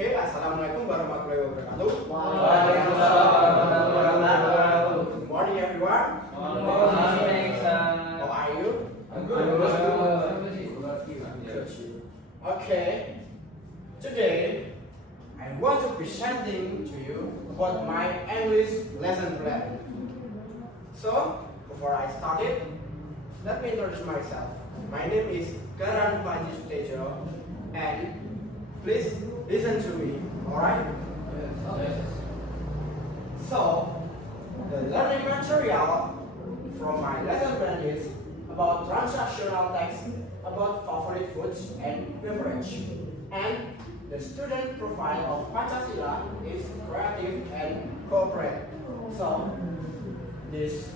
Okay, Assalamualaikum warahmatullahi wabarakatuh. Waalaikumsalam warahmatullahi wabarakatuh. Good morning, everyone. Good morning, sir. How are you? I'm good. Okay, today I want to presenting to you about my English lesson plan. So, before I start it, let me introduce myself. My name is Garan Panji Sutejo, and please listen to me, alright? Yes. So, the learning material from my lesson plan is about transactional text, about favorite foods and beverage. And the student profile of Pancasila is creative and corporate. So, this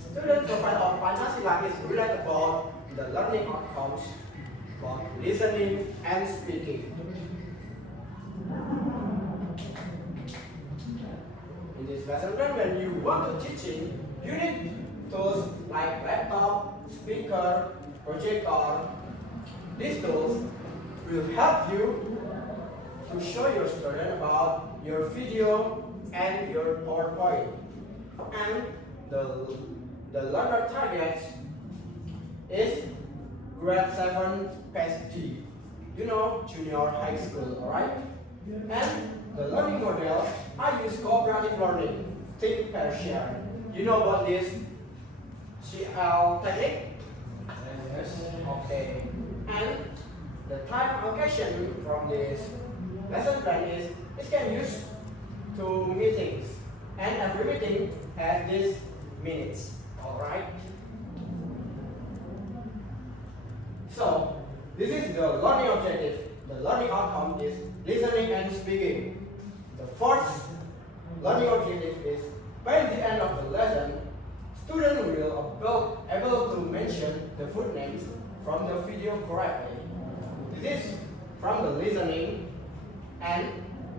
student profile of Pancasila is related about the learning outcomes, about listening and speaking. In this lesson plan, when you want to teaching, you need tools like laptop, speaker, projector. These tools will help you to show your student about your video and your PowerPoint. And the learner target is grade 7 PhD, you know, junior high school, alright? And the learning model, I use cooperative learning, think, pair, share. You know about this CL technique? Yes. Okay. And the time allocation from this lesson plan is it can use to meetings, and every meeting has these minutes. Alright? So, this is the learning objective. The learning outcome is listening and speaking. The first learning objective is by the end of the lesson, student will able to mention the food names from the video correctly. This is from the listening, and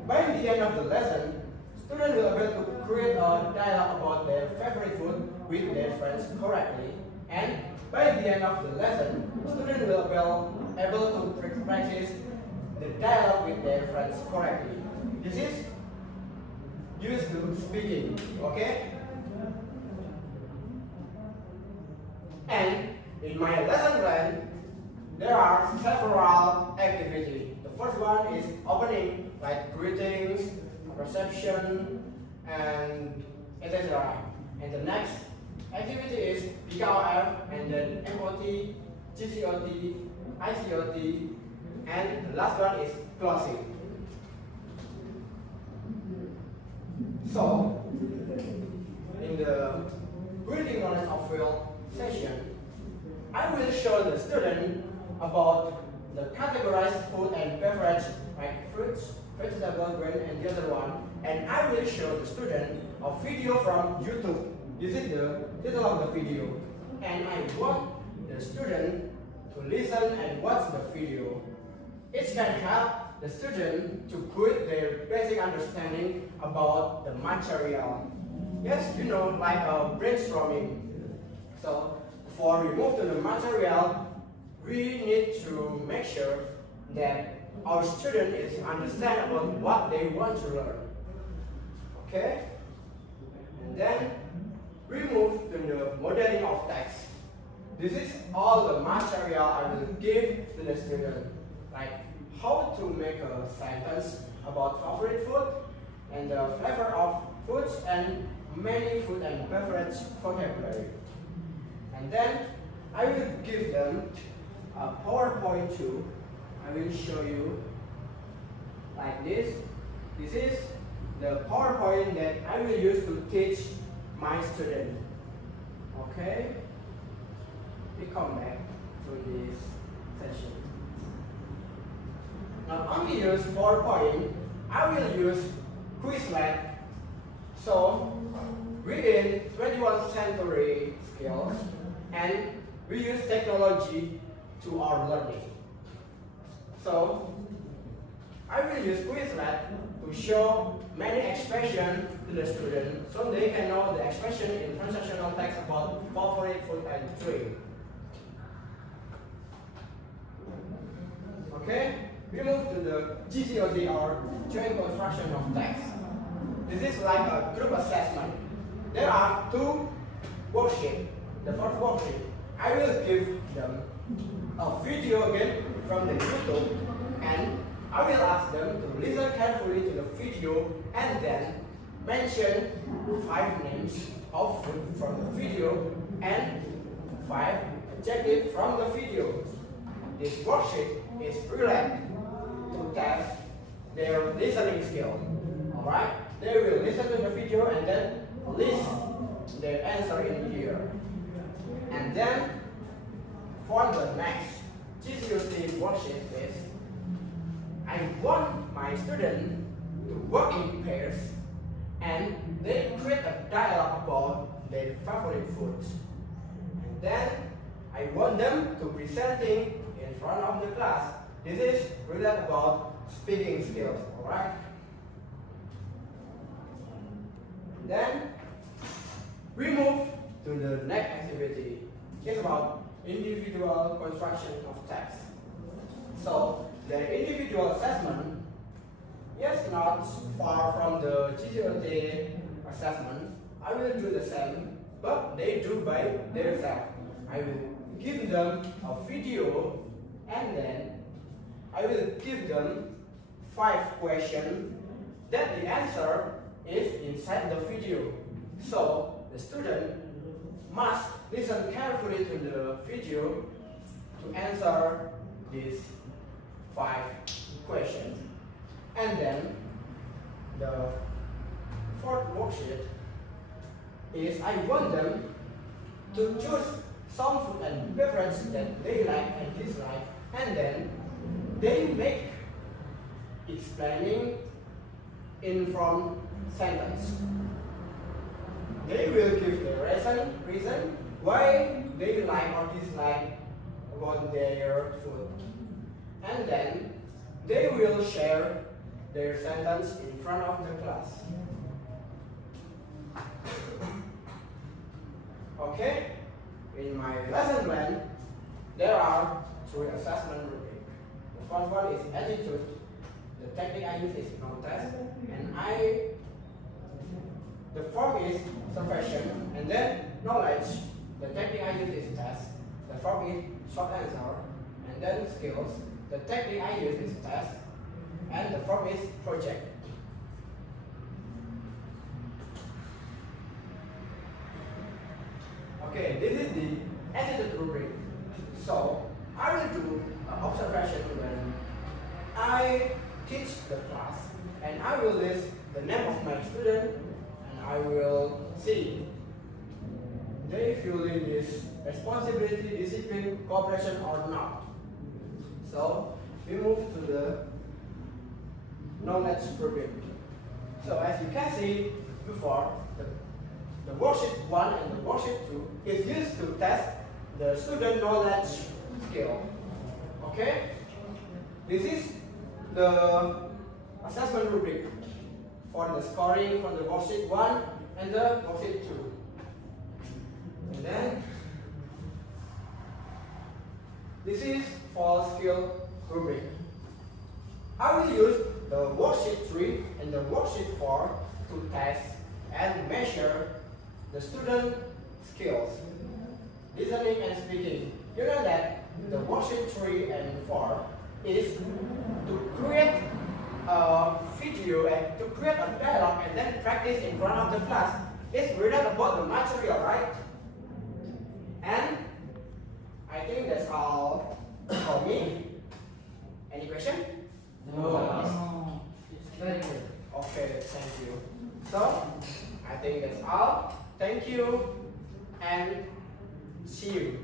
by the end of the lesson, student will able to create a dialogue about their favorite food with their friends correctly, and by the end of the lesson, student will be able to practice the dialogue with their friends correctly. This is used to speaking, okay? And in my lesson plan, there are several activities. The first one is opening, like greetings, reception, and etc. And the next activity is PKOF, and then MOT, GCOT, ICOT, and the last one is closing. So, in the greeting knowledge of field session, I will show the student about the categorized food and beverage, like fruits, vegetable, grain, and the other one. And I will show the student a video from YouTube. This is the title of the video. And I want the student to listen and watch the video. It can help the student to create their basic understanding about the material. Yes, you know, like brainstorming. So, before we move to the material, we need to make sure that our student is understand about what they want to learn. Okay? And then we move to the modeling of text. This is all the material I will give to the student, like how to make a sentence about favorite food and the flavor of foods and many food and beverage vocabulary. And then I will give them a PowerPoint too. I will show you like this. This is the PowerPoint that I will use to teach my student. Okay? We come back to this session. Not only use PowerPoint, I will use Quizlet. So, within 21st century skills, and we use technology to our learning. So, I will use Quizlet to show many expressions to the student so they can know the expression in transactional text about favorite food and drink. Okay, we move to the GCOT or joint construction of text. This is like a group assessment. There are two worksheets. The first worksheet, I will give them a video again from the YouTube, and I will ask them to listen carefully to the video and then mention 5 names of food from the video and 5 adjectives from the video. This worksheet is related to test their listening skill. Alright? They will listen to the video and then list their answer in here. And then for the next GCOT worksheet is, I want my student to work in pairs and they create a dialogue about their favorite foods. And then I want them to presenting in front of the class. This is really about speaking skills, alright? Then we move to the next activity. It's about individual construction of text. So the individual assessment is not far from the GCOT assessment. I will do the same, but they do by themselves. I will give them a video and then I will give them 5 questions that the answer is inside the video. So the student must listen carefully to the video to answer these 5 questions. And then the fourth worksheet is, I want them to choose some food and beverage that they like and dislike, and then they make explaining in front sentence. They will give the reason why they like or dislike about their food, and then they will share their sentence in front of the class. Okay, in my lesson plan, there are 3 assessment rubrics. The first one is attitude. The technique I use is no test, and the form is sufficient, and then knowledge. The technique I use is test. The form is short answer, and then skills. The technique I use is test, and the form is project. Okay, this is the attitude rubric. So I will do an observation when I teach the class, and I will list the name of my student, and I will see they feeling this responsibility, discipline, cooperation or not. So we move to the knowledge rubric. So as you can see before, the worksheet 1 and the worksheet 2 is used to test the student knowledge skill. Okay? This is the assessment rubric for the scoring for the worksheet 1 and the worksheet 2. And then this is for skill rubric. I will use the worksheet 3 and the worksheet 4 to test and measure the student skills, listening and speaking. You know that the worksheet 3 and 4 is to create a video and to create a dialogue and then practice in front of the class. It's related about the material, right? And I think that's all for me. Any question? No. Very good. Okay, thank you. So, I think that's all. Thank you and see you.